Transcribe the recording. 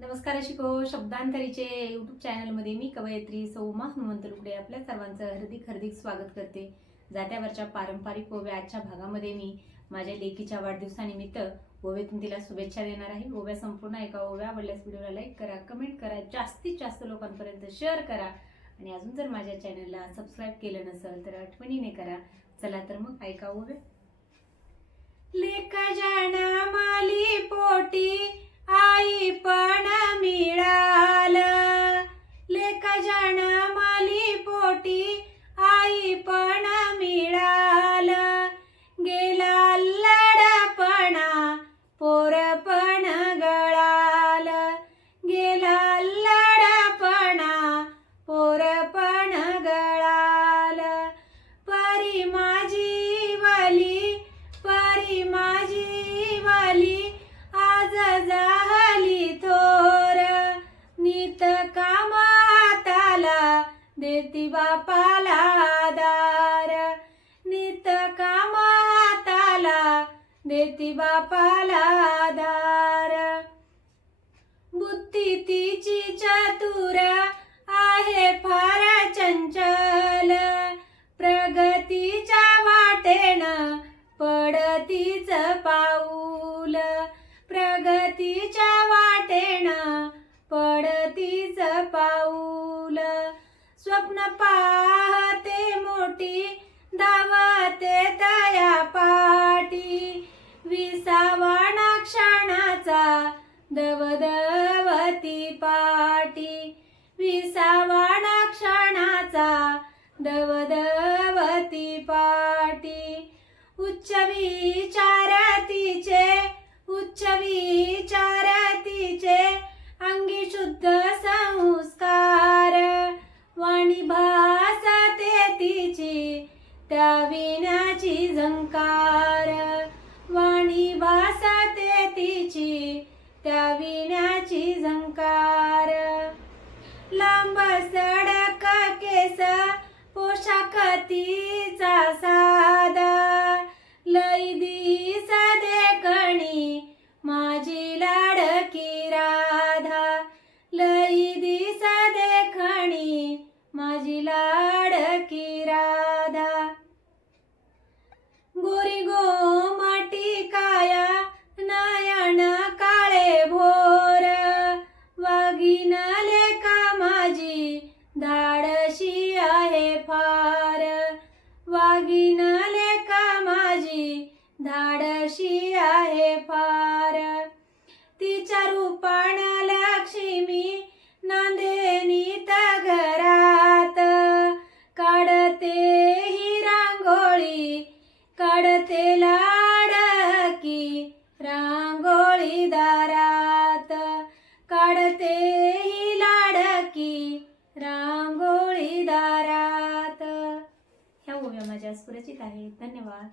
नमस्कार शिको शब्दांतरीचे यूट्यूब चॅनलमध्ये मी कवयित्री सौमा हनुमंत लुकडे आपल्या सर्वांचं हार्दिक हार्दिक स्वागत करते. जात्यावरच्या पारंपरिक ओव्या आजच्या भागामध्ये मी माझ्या लेकीच्या वाढदिवसानिमित्त ओव्यातून तिला शुभेच्छा देणार आहे. ओव्या संपूर्ण एका ओव्या आवडल्यास व्हिडिओला लाईक करा कमेंट करा जास्तीत जास्त लोकांपर्यंत शेअर करा. आणि अजून जर माझ्या चॅनलला सबस्क्राईब केलं नसेल तर आठवणीने करा. चला तर मग ऐका ओव्या. लेखा जाणा माली पोटी आई पण देती बापाला आधार. नित काम हाताला देती बापाला आधार. बुद्धी तिची चतुर आहे फार चंचल. प्रगतीच्या वाटेन पडतीच पाऊ स्वप्न पाहते मोठी धावते दया पाटी. विसावाणा क्षणाचा दवदवती पाटी. विसावाणा क्षणाचा दवदवती पाटी. उच्च अलंकार. झंकार वाणी भासते तिची त्या विण्याची झंकार. लांब सडक केस पोशाख तिचा धाडशी आहे फार. वागिन लेका माझी धाडशी आहे फार. तिच्या रूपा रांगोळी आहे धन्यवाद.